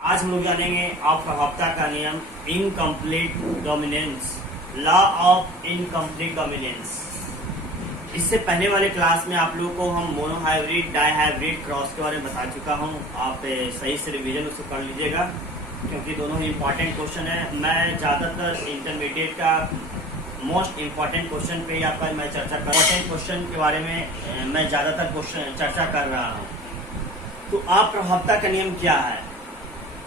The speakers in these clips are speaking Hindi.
आज हम लोग जानेंगे आप प्रभावता का नियम incomplete dominance, law of incomplete dominance. इससे पहले वाले क्लास में आप लोगों को हम मोनोहाइब्रिड डाईहाइब्रिड क्रॉस के बारे में बता चुका हूं। आप सही से रिवीजन उसको कर लीजिएगा क्योंकि दोनों ही इंपॉर्टेंट क्वेश्चन है। मैं ज़्यादातर इंटरमीडिएट का मोस्ट इम्पॉर्टेंट क्वेश्चन पे आपका मैं चर्चा कर इम्पॉर्टेंट क्वेश्चन के बारे में मैं ज़्यादातर क्वेश्चन चर्चा कर रहा हूँ। तो आप प्रभावता का नियम क्या है,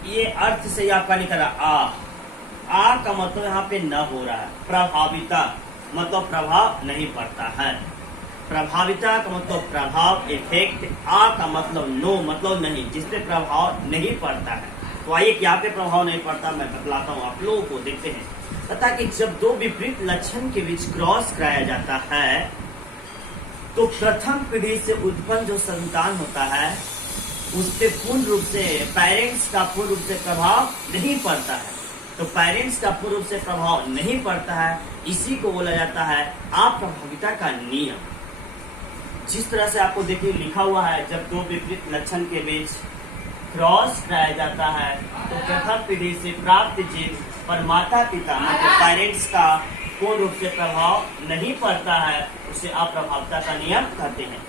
ये अर्थ से ही आपका निकल रहा आ का मतलब यहाँ पे न हो रहा है। प्रभाविता मतलब प्रभाव नहीं पड़ता है। प्रभाविता का मतलब प्रभाव इफेक्ट, आ का मतलब नो मतलब नहीं, जिसपे प्रभाव नहीं पड़ता है। तो आइए क्या पे प्रभाव नहीं पड़ता मैं बतलाता हूँ आप लोगों को। देखते हैं तथा कि जब दो विपरीत लक्षण के बीच क्रॉस कराया जाता है तो प्रथम पीढ़ी से उत्पन्न जो संतान होता है उस पे पूर्ण रूप से पेरेंट्स का पूर्ण रूप से प्रभाव नहीं पड़ता है। तो पेरेंट्स का पूर्ण रूप से प्रभाव नहीं पड़ता है, इसी को बोला जाता है अप्रभाविता का नियम। जिस तरह से आपको देखिए लिखा हुआ है, जब दो विपरीत लक्षण के बीच क्रॉस कराया जाता है तो प्रथम पीढ़ी से प्राप्त जीव पर माता पिता मतलब पेरेंट्स का पूर्ण रूप से प्रभाव नहीं पड़ता है, उसे अप्रभाविता का नियम कहते हैं।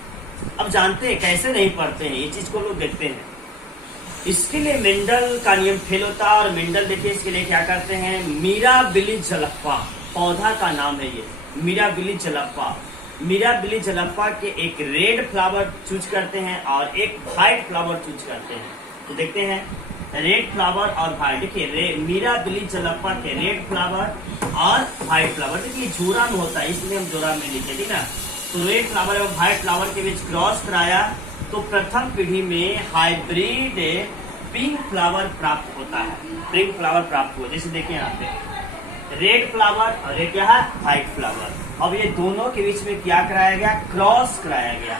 अब जानते हैं कैसे नहीं पढ़ते हैं, ये चीज को लोग देखते हैं। इसके लिए मेंडल का नियम फेल होता है। और मेंडल देखिए इसके लिए क्या करते हैं, मिराबिलिस जलप्पा पौधा का नाम है ये मिराबिलिस जलप्पा। मिराबिलिस जलप्पा के एक रेड फ्लावर चूज करते हैं और एक व्हाइट फ्लावर चूज करते हैं। तो देखते हैं रेड फ्लावर और व्हाइट। देखिए मिराबिलिस जलप्पा के रेड फ्लावर और व्हाइट फ्लावर, देखिए जोड़ा में होता है इसलिए हम जोड़ा में लिखे, ठीक ना। तो रेड फ्लावर और व्हाइट फ्लावर के बीच क्रॉस कराया तो प्रथम पीढ़ी में हाइब्रिड पिंक फ्लावर प्राप्त होता है। पिंक फ्लावर प्राप्त हुआ, जैसे देखिए यहाँ पे रेड फ्लावर और ये क्या है व्हाइट फ्लावर। अब ये दोनों के बीच में क्या कराया गया, क्रॉस कराया गया।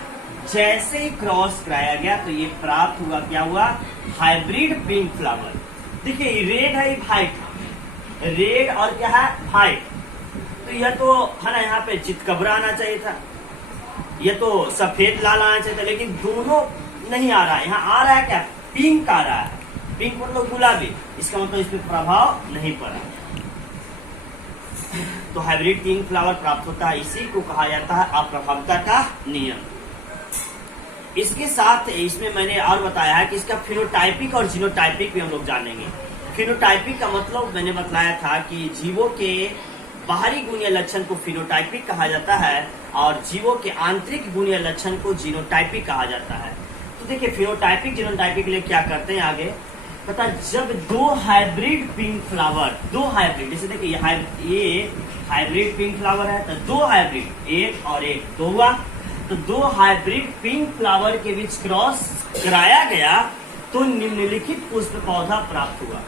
जैसे ही क्रॉस कराया गया तो ये प्राप्त हुआ, क्या हुआ, हाइब्रिड पिंक फ्लावर। देखिए रेड है व्हाइट, रेड और क्या है व्हाइट। तो यह तो है ना, यहाँ पे चितकबरा आना चाहिए था, ये तो सफेद लाल आना चाहिए था, लेकिन दोनों नहीं आ रहा है। यहाँ आ रहा है क्या, पिंक आ रहा है। पिंक मतलब गुलाबी, इसका मतलब इस पे प्रभाव नहीं पड़ा। तो हाइब्रिड पिंक फ्लावर प्राप्त होता है, इसी को कहा जाता है अप्रभाविता का नियम। इसके साथ इसमें मैंने और बताया है कि इसका फिनोटाइपिक और जीनोटाइपिक भी हम लोग जानेंगे। फिनोटाइपिक का मतलब मैंने बताया था कि जीवों के बाहरी गुणीय लक्षण को फिनोटाइपिक कहा जाता है और जीवों के आंतरिक गुणीय लक्षण को जीनोटाइपिक कहा जाता है। तो देखिए फिनोटाइपिक जीनोटाइपिक के लिए क्या करते हैं आगे पता, जब दो हाइब्रिड पिंक फ्लावर, दो हाइब्रिड, जैसे देखिए ये हाइब्रिड पिंक फ्लावर है तो दो हाइब्रिड, एक और एक, दो हुआ। तो दो हाइब्रिड पिंक फ्लावर के बीच क्रॉस कराया गया तो निम्नलिखित पुष्प पौधा प्राप्त हुआ,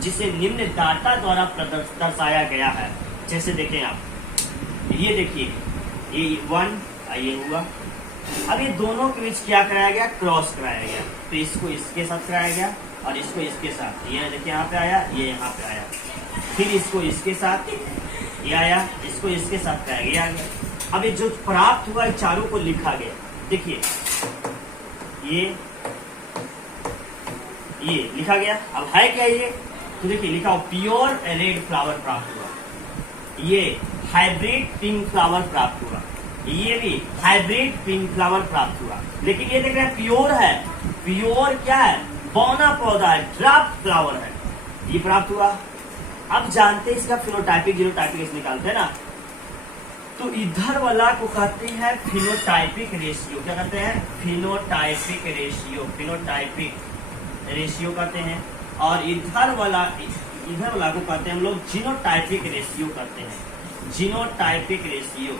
जिसे निम्न डाटा द्वारा दर्शाया गया है। जैसे देखें आप, ये देखिए ये 1 ये हुआ। अब ये दोनों के बीच क्या कराया गया, क्रॉस कराया गया। तो इसको इसके साथ कराया गया और इसको इसके साथ, ये देखिए यहाँ पे आया, ये यहाँ पे आया। फिर इसको इसके साथ ये आया, इसको इसके साथ कराया गया, ये गया। अब ये जो प्राप्त हुआ चारों को लिखा गया। देखिए ये लिखा गया। अब है क्या ये, तो देखिए लिखा हो प्योर रेड फ्लावर प्राप्त हुआ, ये हाइब्रिड पिंक फ्लावर प्राप्त हुआ, ये भी हाइब्रिड पिंक फ्लावर प्राप्त हुआ। लेकिन ये देख रहे हैं प्योर है, प्योर क्या है, बौना पौधा है, ड्राफ्ट फ्लावर है, ये प्राप्त हुआ। अब जानते हैं इसका फिनोटाइपिक जीनोटाइपिक निकालते हैं ना, तो इधर वाला को कहते हैं फिनोटाइपिक रेशियो। क्या कहते हैं, फिनोटाइपिक रेशियो, फिनोटाइपिक रेशियो कहते हैं। और इधर वाला को कहते हैं हम लोग जीनोटाइपिक रेशियो कहते हैं, जीनोटाइपिक रेशियो।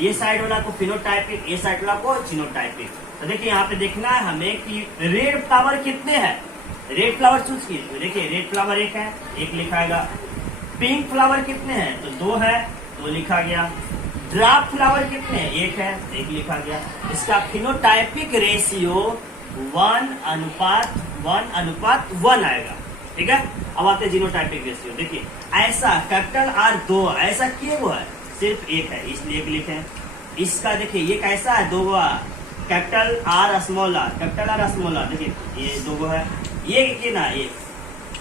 ये साइड वाला को फिनोटाइपिक, ये साइड वाला को जीनोटाइपिक। तो देखिए यहाँ पे देखना है हमें कि रेड फ्लावर कितने हैं, रेड फ्लावर चूज कीजिए। तो देखिए रेड फ्लावर एक है, एक लिखाएगा। पिंक फ्लावर कितने हैं, तो 2 है, 2 लिखा गया। ड्राफ्ट फ्लावर कितने हैं, 1 है, 1 लिखा गया। इसका फिनोटाइपिक रेशियो 1:1 आएगा, ठीक है। अब आते हैं जीनोटाइपिक रेशियो। देखिए ऐसा कैपिटल R 2, ऐसा किए वो है, सिर्फ 1 है इसलिए 1 लिखे। इसका देखिए ये कैसा है, 2 capital R small r, capital R small r, देखिए ये 2 है, ये देखिए ना, ये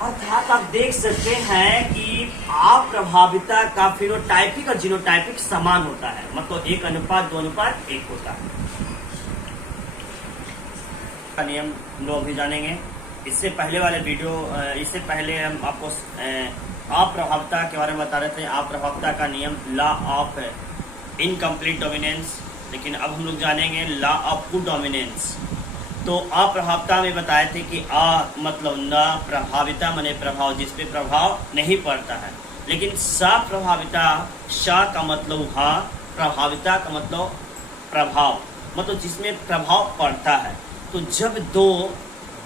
अर्थात आप देख सकते हैं कि अप्रभाविता का फिनोटाइपिक और जीनोटाइपिक समान होता है, मतलब 1:2:1 होता है। का नियम हम लोग अभी जानेंगे। इससे पहले वाले वीडियो, इससे पहले हम आपको अप्रभाविता के बारे में बता रहे थे, अप्रभाविता का नियम, लॉ ऑफ इनकम्प्लीट डोमिनेंस। लेकिन अब हम लोग जानेंगे लॉ ऑफ गुड डोमिनेंस। तो अप्रभाविता में बताए थे कि मतलब न प्रभाविता माने प्रभाव, जिसपे प्रभाव नहीं पड़ता है। लेकिन सप्रभाविता, स का मतलब हाँ, प्रभाविता का मतलब प्रभाव, मतलब जिसमें प्रभाव पड़ता है। तो जब दो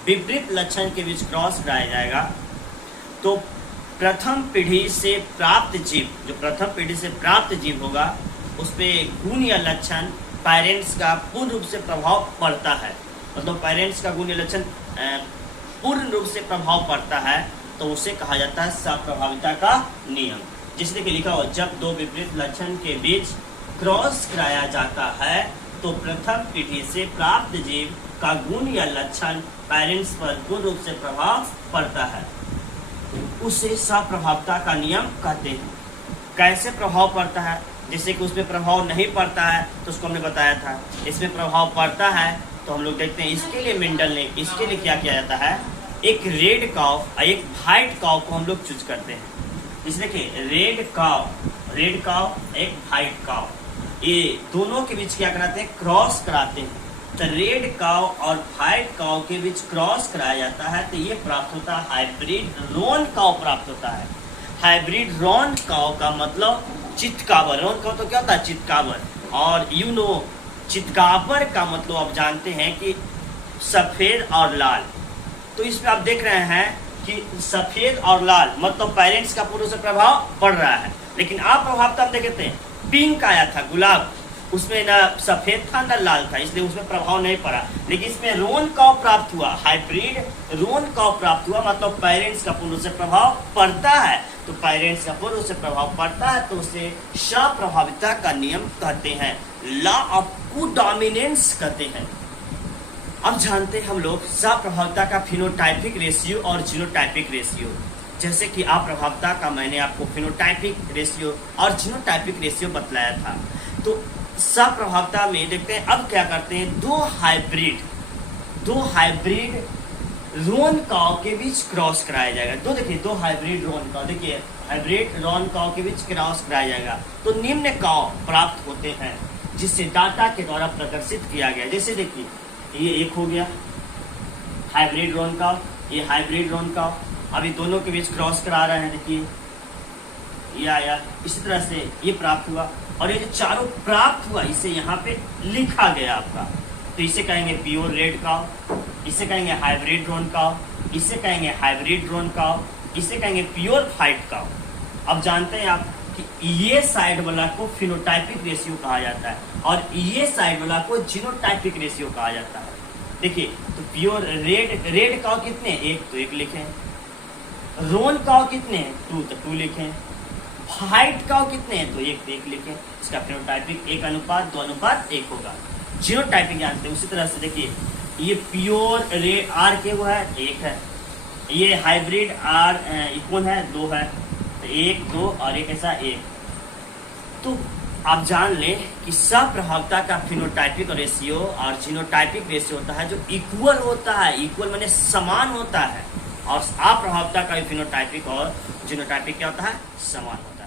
विपरीत लक्षण के बीच क्रॉस कराया जाएगा तो प्रथम पीढ़ी से प्राप्त जीव, जो प्रथम पीढ़ी से प्राप्त जीव होगा, उस पर गुण या लक्षण पेरेंट्स का पूर्ण रूप से प्रभाव पड़ता है। मतलब पेरेंट्स का गुण या लक्षण पूर्ण रूप से प्रभाव पड़ता है, तो उसे कहा जाता है सप्रभाविता का नियम। जिसने कि लिखा हो, जब दो विपरीत लक्षण के बीच क्रॉस कराया जाता है तो प्रथम पीढ़ी से प्राप्त जीव का गुण या लक्षण पेरेंट्स पर पूर्ण रूप से प्रभाव पड़ता है, उसे सप्रभाविता का नियम कहते हैं। कैसे प्रभाव पड़ता है? जैसे कि उसमें प्रभाव नहीं पड़ता है तो उसको हमने बताया था। इसमें प्रभाव पड़ता है तो हम लोग देखते हैं, इसके लिए मेंडल ने, इसके लिए क्या किया जाता है, एक रेड काव और एक व्हाइट काव को हम लोग चूज करते हैं। इसलिए कि रेड काव एक व्हाइट काव, ये दोनों के बीच क्या कराते हैं, क्रॉस कराते हैं। तो रेड काव और व्हाइट काव के बीच क्रॉस कराया जाता है, तो ये प्राप्त होता है हाइब्रिड रोन काव प्राप्त होता है। हाइब्रिड रोन काव का मतलब चितकाबर। रोन काव तो क्या होता है, चितकाबर। और चितकाबर का मतलब आप जानते हैं कि सफेद और लाल। तो इसमें आप देख रहे हैं कि सफेद और लाल मतलब पेरेंट्स का पूर्ण से प्रभाव पड़ रहा है। लेकिन आप प्रभाव तो हम देखते हैं, पिंक आया था, गुलाब, उसमें ना सफेद था ना लाल था, इसलिए उसमें प्रभाव नहीं पड़ा। लेकिन इसमें रोन काव प्राप्त हुआ, हाइब्रिड रोन काव प्राप्त हुआ, मतलब पेरेंट्स का पूर्ण से प्रभाव पड़ता है। तो पेरेंट्स का पूर्ण से प्रभाव पड़ता है तो उसे सप्रभाविता का नियम कहते हैं, लॉ ऑफ गुड डोमिनेंस कहते हैं। अब जानते हैं हम लोग सप्रभाविता का फिनोटाइपिक रेशियो और जीनोटाइपिक रेशियो। जैसे कि अप्रभाविता का मैंने आपको फिनोटाइपिक रेशियो और जीनोटाइपिक रेशियो बतलाया था। तो सप्रभाविता में देखते हैं अब क्या करते हैं, दो हाइब्रिड रोन काव के बीच क्रॉस कराया जाएगा। दो हाइब्रिड रोन काव, देखिए हाइब्रिड रोन काव के बीच क्रॉस कराया जाएगा तो निम्न काव प्राप्त होते हैं, जिससे डाटा के द्वारा प्रदर्शित किया गया। जैसे देखिए ये एक हो गया हाइब्रिड रोन काव, ये हाइब्रिड रोन काव, अभी दोनों के बीच क्रॉस करा रहे हैं। देखिए ये आया, इसी तरह से ये प्राप्त हुआ, और ये जो चारों प्राप्त हुआ इसे यहाँ पे लिखा गया आपका। तो इसे कहेंगे प्योर रेड काव, इसे कहेंगे हाइब्रिड रोन काव, इसे कहेंगे हाइब्रिड रोन काव, इसे कहेंगे प्योर व्हाइट काव। अब जानते हैं आप कि ये साइड वाला को फिनोटाइपिक रेशियो कहा जाता है और ये साइड वाला को जीनोटाइपिक रेशियो कहा जाता है। देखिए तो प्योर रेड काव कितने हैं, एक, तो एक लिखें। रोन काव कितने हैं, 2, तो 2 लिखें। व्हाइट काव कितने हैं, तो एक, तो एक लिखें। इसका फिनोटाइपिक 1:2:1 होगा। जीनोटाइपिक जानते हैं उसी तरह से। देखिए ये प्योर रेड आर के वो है, 1 है। ये हाइब्रिड आर कौन है, 2 है। तो 1, 2 और एक ऐसा 1। तो आप जान लें कि सप्रभाविता का फिनोटाइपिक रेशियो और जीनोटाइपिक रेशियो होता है जो इक्वल होता है, इक्वल माने समान होता है। और अप्रभाविता का फिनोटाइपिक और जीनोटाइपिक क्या होता है, समान होता है।